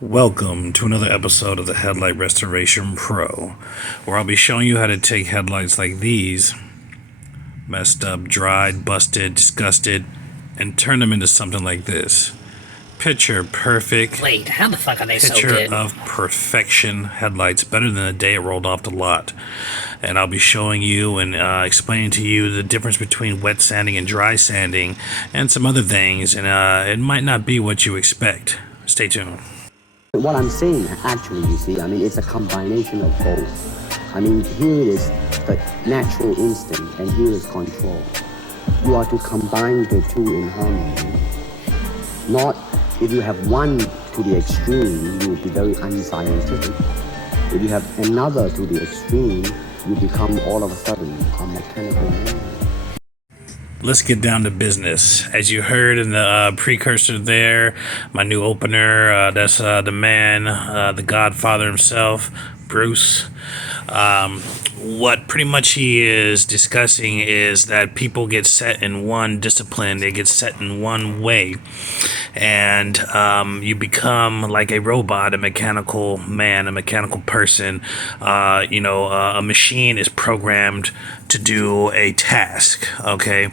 Welcome to another episode of the Headlight Restoration Pro, where I'll be showing you how to take headlights like these, messed up, dried, busted, disgusted, and turn them into something like this. Picture perfect. Wait, how the fuck are they so Picture good? of perfection headlights, better than the day it rolled off the lot. And I'll be showing you and explaining to you the difference between wet sanding and dry sanding, and some other things. And it might not be what you expect. Stay tuned. What I'm saying, actually, you see, it's a combination of both. Here is the natural instinct, and here is control. You are to combine the two in harmony. Not if you have one to the extreme, you will be very unscientific. If you have another to the extreme, you become all of a sudden a mechanical man. Let's get down to business. As you heard in the precursor there, my new opener, that's the man, the Godfather himself, Bruce. What pretty much he is discussing is that people get set in one discipline, they get set in one way, and you become like a robot, a mechanical man, a mechanical person. A machine is programmed to do a task, okay?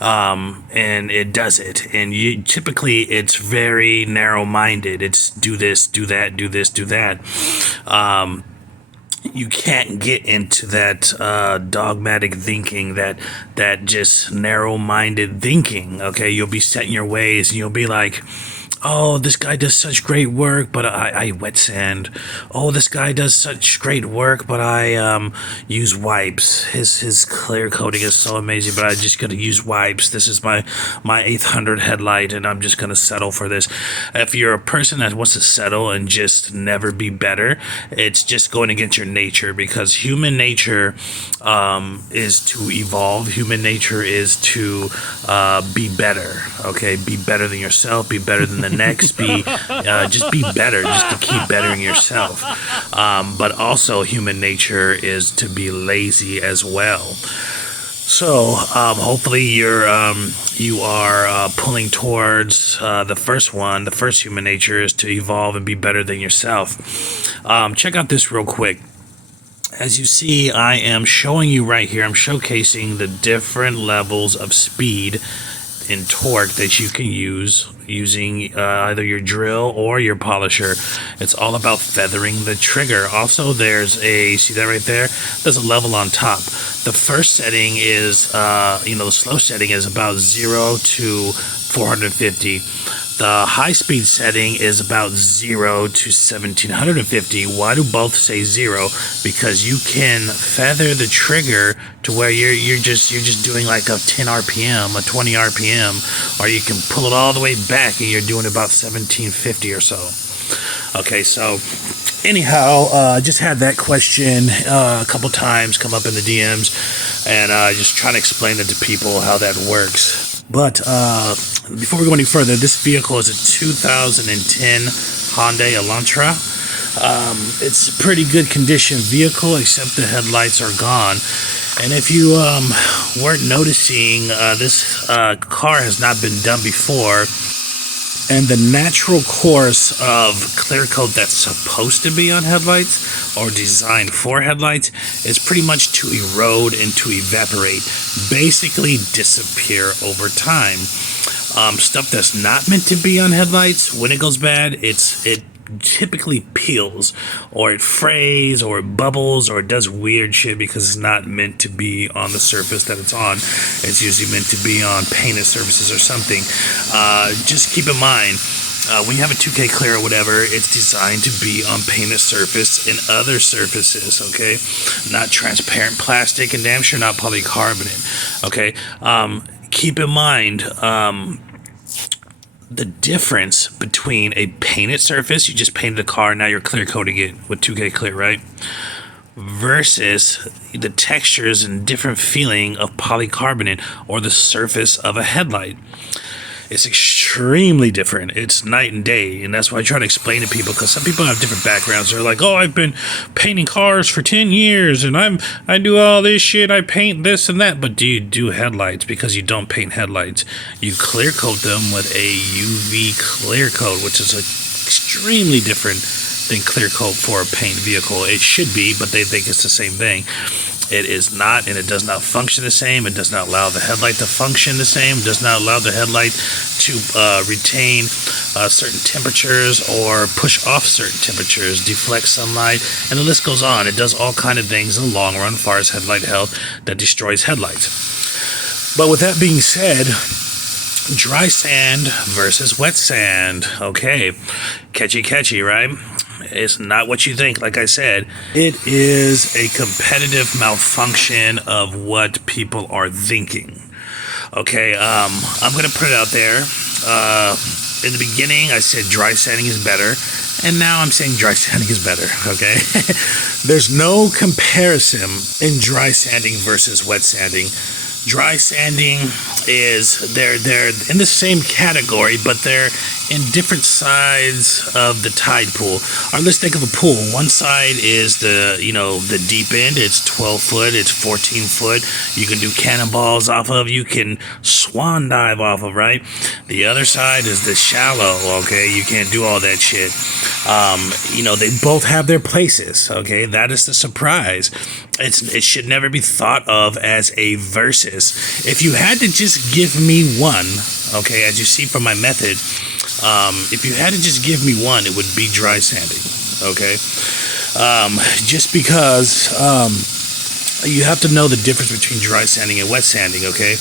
And it does it. And typically it's very narrow-minded. It's do this, do that, do this, do that. You can't get into that dogmatic thinking, that just narrow-minded thinking, okay? You'll be set in your ways, and you'll be like, oh, this guy does such great work, but I wet sand. Oh, this guy does such great work, but I use wipes. His clear coating is so amazing, but I just gotta use wipes. This is my 800 headlight, and I'm just gonna settle for this. If you're a person that wants to settle and just never be better, it's just going against your nature, because human nature is to evolve. Human nature is to be better. Okay, be better than yourself. Be better than the next. Just be better, just to keep bettering yourself. But also human nature is to be lazy as well. So hopefully you are pulling towards the first one. The first human nature is to evolve and be better than yourself. Check out this real quick. As you see, I am showing you right here, I'm showcasing the different levels of speed and torque that you can use using either your drill or your polisher. It's all about feathering the trigger. Also, see that right there? There's a level on top. The first setting is, the slow setting is about 0 to 450. The high-speed setting is about 0 to 1750. Why do both say 0? Because you can feather the trigger to where you're just doing like a 10 RPM, a 20 RPM, or you can pull it all the way back and you're doing about 1750 or so. Okay, so anyhow, I just had that question a couple times come up in the DMs, and just trying to explain it to people how that works. But before we go any further, this vehicle is a 2010 Hyundai Elantra. It's a pretty good condition vehicle, except the headlights are gone. And if you weren't noticing, this car has not been done before. And the natural course of clear coat that's supposed to be on headlights or designed for headlights is pretty much to erode and to evaporate, basically disappear over time. Stuff that's not meant to be on headlights, when it goes bad, it typically peels, or it frays, or it bubbles, or it does weird shit because it's not meant to be on the surface that it's on. It's usually meant to be on painted surfaces or something. Just keep in mind, when you have a 2K clear or whatever, it's designed to be on painted surface and other surfaces, okay? Not transparent plastic, and damn sure not polycarbonate, okay? Keep in mind, the difference between a painted surface, you just painted a car, now you're clear coating it with 2K clear, right? Versus the textures and different feeling of polycarbonate or the surface of a headlight. It's extremely different. It's night and day, and that's why I try to explain to people, because some people have different backgrounds. They're like, oh, I've been painting cars for 10 years, and I do all this shit, I paint this and that. But do you do headlights? Because you don't paint headlights. You clear coat them with a UV clear coat, which is a extremely different than clear coat for a paint vehicle. It should be, but they think it's the same thing. It is not, and it does not function the same. It does not allow the headlight to function the same. It does not allow the headlight to retain certain temperatures or push off certain temperatures, deflect sunlight, and the list goes on. It does all kind of things in the long run, as far as headlight health, that destroys headlights. But with that being said, dry sand versus wet sand. Okay, catchy, right? It's not what you think. Like I said, it is a competitive malfunction of what people are thinking. Okay, I'm gonna put it out there. In the beginning, I said dry sanding is better, and now I'm saying dry sanding is better. Okay, there's no comparison in dry sanding versus wet sanding. Dry sanding is they're in the same category, but they're in different sides of the tide pool. Or let's think of a pool. One side is the deep end. It's 12 foot. It's 14 foot. You can do cannonballs off of. You can swan dive off of. Right. The other side is the shallow. Okay, you can't do all that shit. They both have their places. Okay, that is the surprise. It should never be thought of as a versus. If you had to just give me one, okay, as you see from my method, if you had to just give me one, it would be dry sanding, okay? Just because you have to know the difference between dry sanding and wet sanding, okay?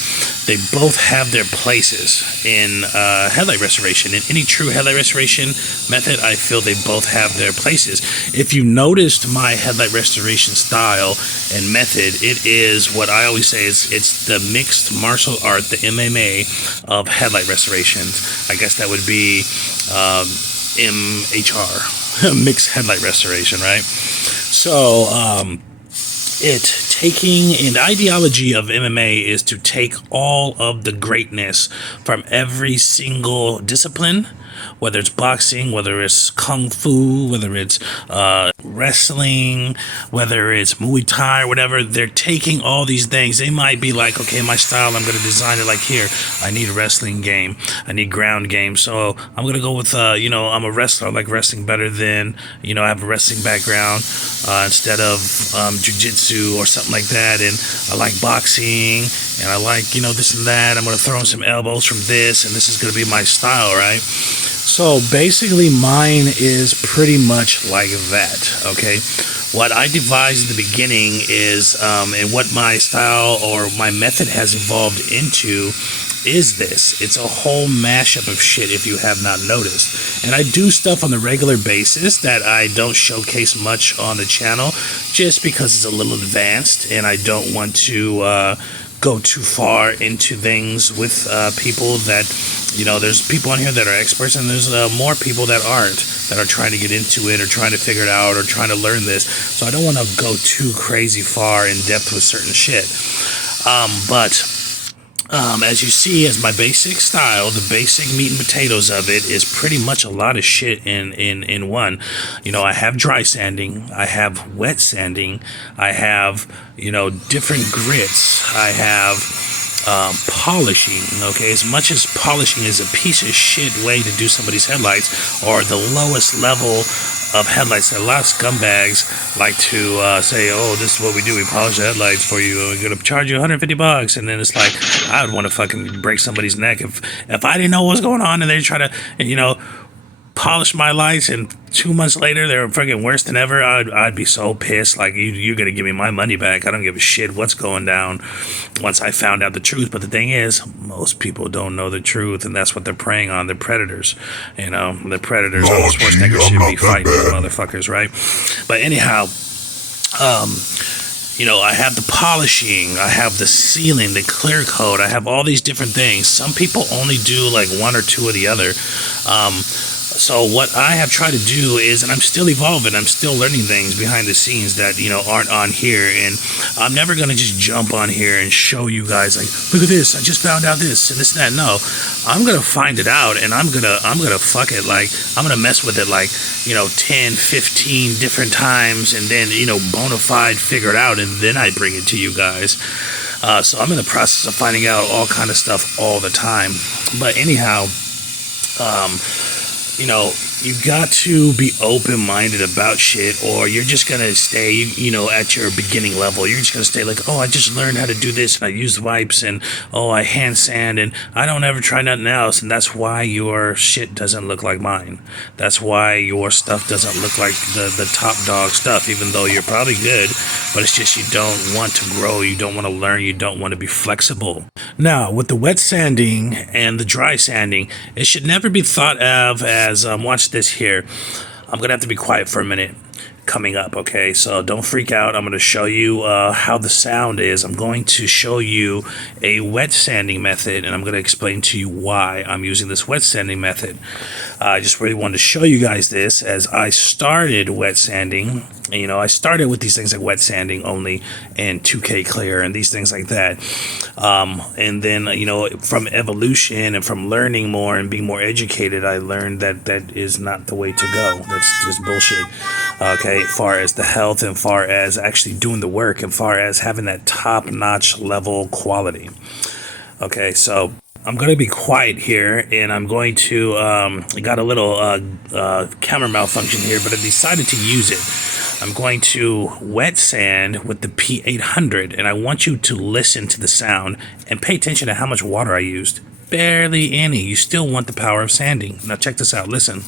They both have their places in headlight restoration. In any true headlight restoration method, I feel they both have their places. If you noticed my headlight restoration style and method, it is what I always say is it's the mixed martial art, the MMA of headlight restorations. I guess that would be MHR, mixed headlight restoration, right? So, the ideology of MMA is to take all of the greatness from every single discipline, whether it's boxing, whether it's kung fu, whether it's wrestling, whether it's Muay Thai or whatever. They're taking all these things. They might be like, okay, my style, I'm going to design it like here. I need a wrestling game. I need ground game. So I'm going to go with, I'm a wrestler. I like wrestling better than, I have a wrestling background instead of jiu-jitsu or something like that. And I like boxing and I like, this and that. I'm going to throw in some elbows from this and this is going to be my style, right? So basically mine is pretty much like that, okay? What I devised in the beginning is, and what my style or my method has evolved into is this. It's a whole mashup of shit if you have not noticed. And I do stuff on a regular basis that I don't showcase much on the channel just because it's a little advanced and I don't want to go too far into things with people that, there's people on here that are experts and there's more people that aren't, that are trying to get into it or trying to figure it out or trying to learn this. So I don't want to go too crazy far in depth with certain shit. As you see, as my basic style, the basic meat and potatoes of it is pretty much a lot of shit in one. I have dry sanding, I have wet sanding, I have, different grits, I have polishing, okay? As much as polishing is a piece of shit way to do somebody's headlights, or the lowest level of headlights that a lot of scumbags like to say, oh, this is what we do, we polish the headlights for you, we're gonna charge you $150, and then it's like, I would want to fucking break somebody's neck if I didn't know what was going on and they try to, polish my lights and 2 months later they were fucking worse than ever. I'd be so pissed. Like, you're gonna give me my money back. I don't give a shit what's going down once I found out the truth. But the thing is, most people don't know the truth, and that's what they're preying on. They're predators. The predators. Arnold Schwarzenegger should be fighting these motherfuckers, right? But anyhow, I have the polishing, I have the sealing, the clear coat, I have all these different things. Some people only do like one or two of the other. So what I have tried to do is, and I'm still evolving, I'm still learning things behind the scenes that, aren't on here. And I'm never going to just jump on here and show you guys like, look at this, I just found out this and this and that. No, I'm going to find it out and I'm going to fuck it. Like, I'm going to mess with it like, 10, 15 different times and then, bona fide figure it out. And then I bring it to you guys. So I'm in the process of finding out all kind of stuff all the time. But anyhow, you got to be open-minded about shit, or you're just gonna stay, at your beginning level. You're just gonna stay like, oh, I just learned how to do this, and I use wipes, and oh, I hand sand, and I don't ever try nothing else. And that's why your shit doesn't look like mine. That's why your stuff doesn't look like the top dog stuff, even though you're probably good. But it's just you don't want to grow, you don't want to learn, you don't want to be flexible. Now, with the wet sanding and the dry sanding, it should never be thought of as, watch this here. I'm going to have to be quiet for a minute coming up, okay? So don't freak out. I'm going to show you how the sound is. I'm going to show you a wet sanding method, and I'm going to explain to you why I'm using this wet sanding method. I just really wanted to show you guys this as I started wet sanding. I started with these things like wet sanding only and 2K clear and these things like that. And then, from evolution and from learning more and being more educated, I learned that that is not the way to go. That's just bullshit. Okay, far as the health and far as actually doing the work and far as having that top-notch level quality. Okay, so I'm going to be quiet here, and I'm going to, I got a little camera malfunction here, but I decided to use it. I'm going to wet sand with the P800, and I want you to listen to the sound and pay attention to how much water I used. Barely any. You still want the power of sanding. Now check this out. Listen.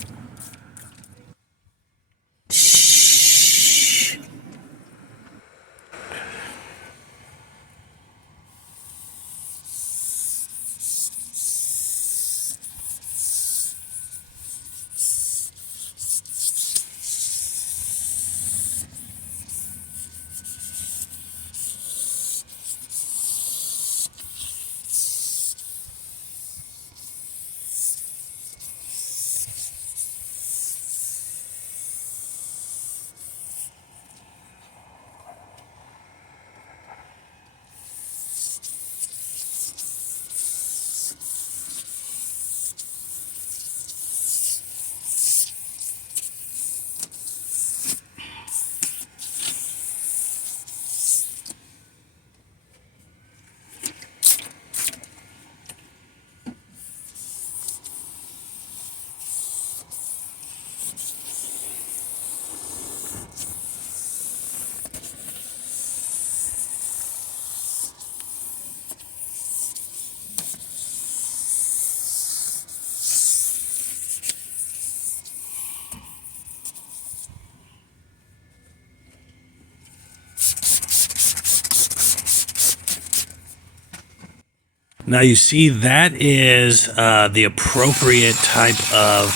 Now you see that is the appropriate type of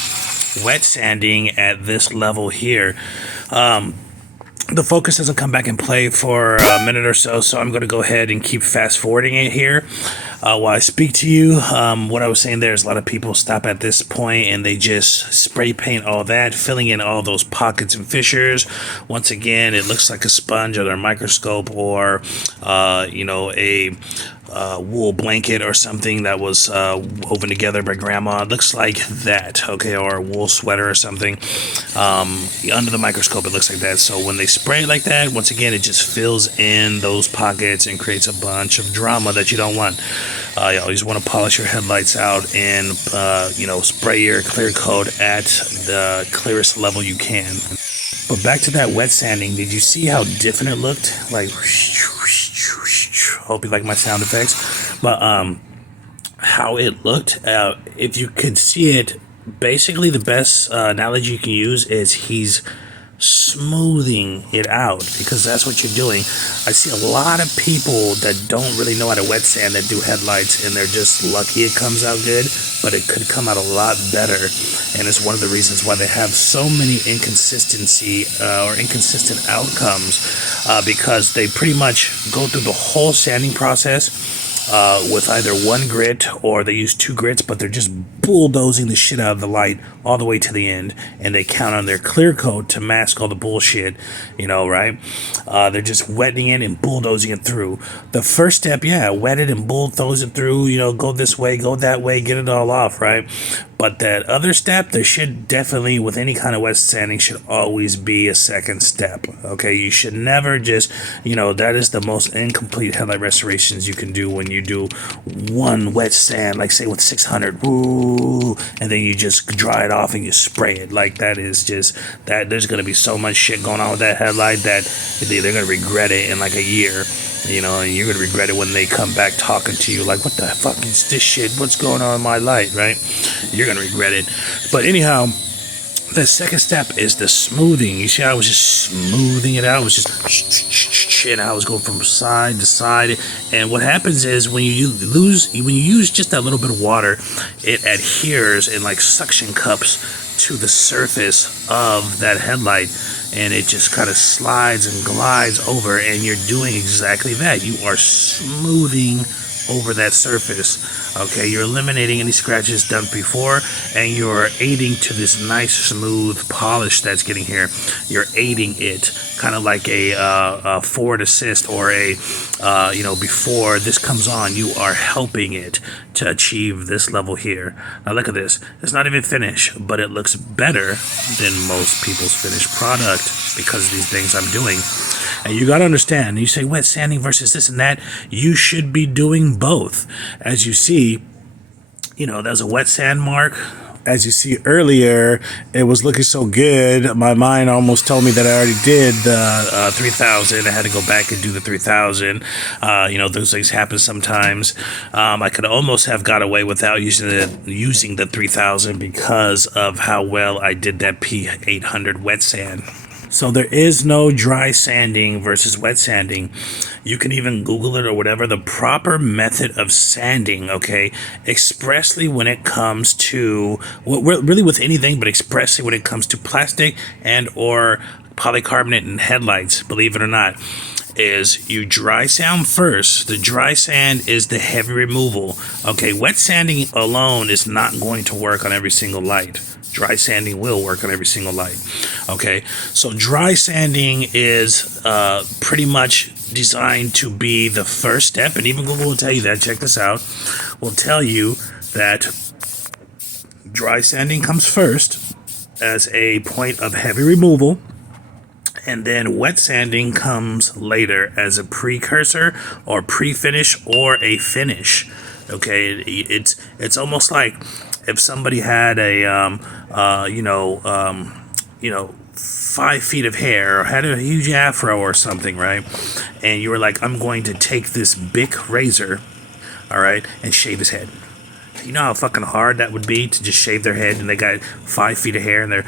wet sanding at this level here. The focus doesn't come back and play for a minute or so, so I'm going to go ahead and keep fast forwarding it here while I speak to you. What I was saying there is a lot of people stop at this point and they just spray paint all that, filling in all those pockets and fissures. Once again, it looks like a sponge under a microscope, or a wool blanket or something that was woven together by grandma. It looks like that, okay, or a wool sweater or something. Under the microscope, it looks like that. So when they spray it like that, once again, it just fills in those pockets and creates a bunch of drama that you don't want. You always want to polish your headlights out and, spray your clear coat at the clearest level you can. But back to that wet sanding, did you see how different it looked? Like, hope you like my sound effects. But how it looked, if you could see it, basically the best analogy you can use is he's smoothing it out, because that's what you're doing. I see a lot of people that don't really know how to wet sand that do headlights, and they're just lucky it comes out good, but it could come out a lot better. And it's one of the reasons why they have so many inconsistent outcomes, because they pretty much go through the whole sanding process with either one grit, or they use two grits, but they're just bulldozing the shit out of the light all the way to the end, and they count on their clear coat to mask all the bullshit, right? They're just wetting it and bulldozing it through. The first step, wet it and bulldoze it through, go this way, go that way, get it all off, right? But that other step, there should definitely, with any kind of wet sanding, should always be a second step, okay? You should never just, that is the most incomplete headlight restorations you can do when you do one wet sand, like say with 600. Ooh, ooh, and then you just dry it off and you spray it. Like, that is just, that there's going to be so much shit going on with that headlight that they're going to regret it in like a year. You know, and you're going to regret it when they come back talking to you like, what the fuck is this shit? What's going on in my light, right? You're going to regret it. But anyhow, the second step is the smoothing. You see, I was just smoothing it out. It was just, and I was going from side to side. And what happens is when you use just that little bit of water, it adheres in like suction cups to the surface of that headlight, and it just kind of slides and glides over, and you're doing exactly that. You are smoothing over that surface. Okay, you're eliminating any scratches done before, and you're aiding to this nice smooth polish that's getting here. You're aiding it, kind of like a forward assist, or a before this comes on, you are helping it to achieve this level here. Now look at this. It's not even finished, but it looks better than most people's finished product because of these things I'm doing. And you got to understand, you say wet sanding versus this and that, you should be doing both. As you see, there's a wet sand mark. As you see earlier, it was looking so good, my mind almost told me that I already did the 3000. I had to go back and do the 3000. Those things happen sometimes. I could almost have got away without using the 3000 because of how well I did that P800 wet sand. So there is no dry sanding versus wet sanding. You can even Google it or whatever. The proper method of sanding, okay, expressly when it comes to, really with anything, but expressly when it comes to plastic and or polycarbonate and headlights, believe it or not, is you dry sand first. The dry sand is the heavy removal. Okay, wet sanding alone is not going to work on every single light. Dry sanding will work on every single light. Okay, so dry sanding is pretty much designed to be the first step, and even Google will tell you that. Check this out. Will tell you that dry sanding comes first as a point of heavy removal, and then wet sanding comes later as a precursor or pre-finish or a finish. Okay, it's almost like if somebody had a 5 feet of hair or had a huge afro or something, right? And you were like, I'm going to take this big razor, all right, and shave his head. You know how fucking hard that would be to just shave their head, and they got 5 feet of hair and they're,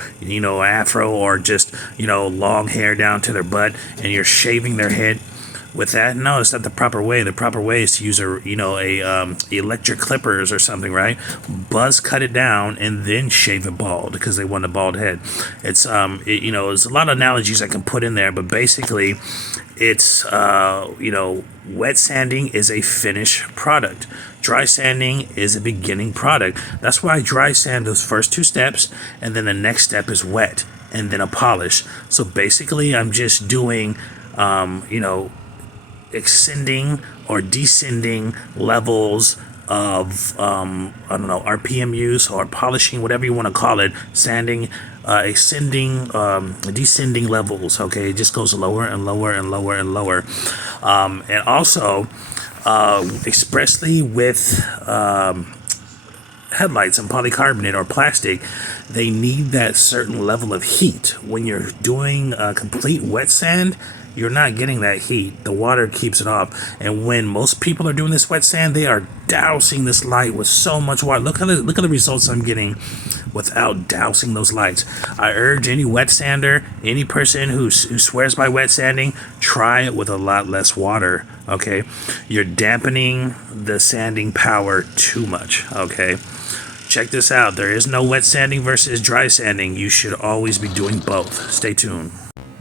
afro or just, long hair down to their butt, and you're shaving their head with that? No, it's not the proper way. The proper way is to use electric clippers or something, right? Buzz cut it down and then shave it bald because they want a bald head. It's there's a lot of analogies I can put in there, but basically it's wet sanding is a finished product. Dry sanding is a beginning product. That's why I dry sand those first 2 steps, and then the next step is wet and then a polish. So basically I'm just doing ascending or descending levels of RPM use or polishing, whatever you want to call it, sanding, ascending, descending levels. Okay, it just goes lower and lower and lower and lower, and also expressly with headlights and polycarbonate or plastic, they need that certain level of heat. When you're doing a complete wet sand, you're not getting that heat. The water keeps it off. And when most people are doing this wet sand, they are dousing this light with so much water. Look at the results I'm getting without dousing those lights. I urge any wet sander, any person who swears by wet sanding, try it with a lot less water. Okay, you're dampening the sanding power too much. Okay, check this out. There is no wet sanding versus dry sanding. You should always be doing both. Stay tuned.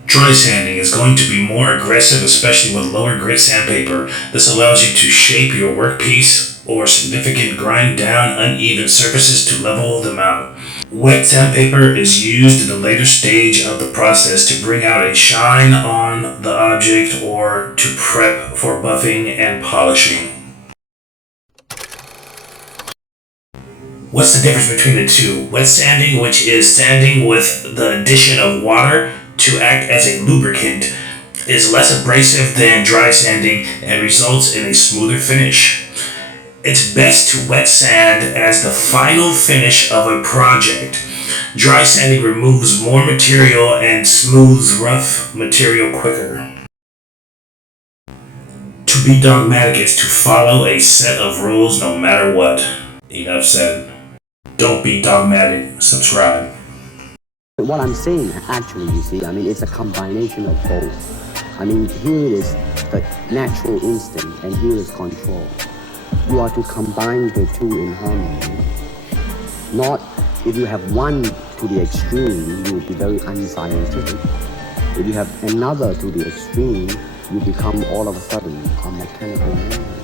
Dry sanding is going to be more aggressive, especially with lower grit sandpaper. This allows you to shape your workpiece or significant grind down uneven surfaces to level them out. Wet sandpaper is used in the later stage of the process to bring out a shine on the object or to prep for buffing and polishing. What's the difference between the two? Wet sanding, which is sanding with the addition of water to act as a lubricant, is less abrasive than dry sanding and results in a smoother finish. It's best to wet sand as the final finish of a project. Dry sanding removes more material and smooths rough material quicker. To be dogmatic is to follow a set of rules no matter what. Enough said. Don't be dogmatic. Subscribe. What I'm saying, actually, you see, I mean, it's a combination of both. I mean, here is the natural instinct, and here is control. You are to combine the two in harmony. Not if you have one to the extreme, you will be very unscientific. If you have another to the extreme, you become all of a sudden a mechanical man.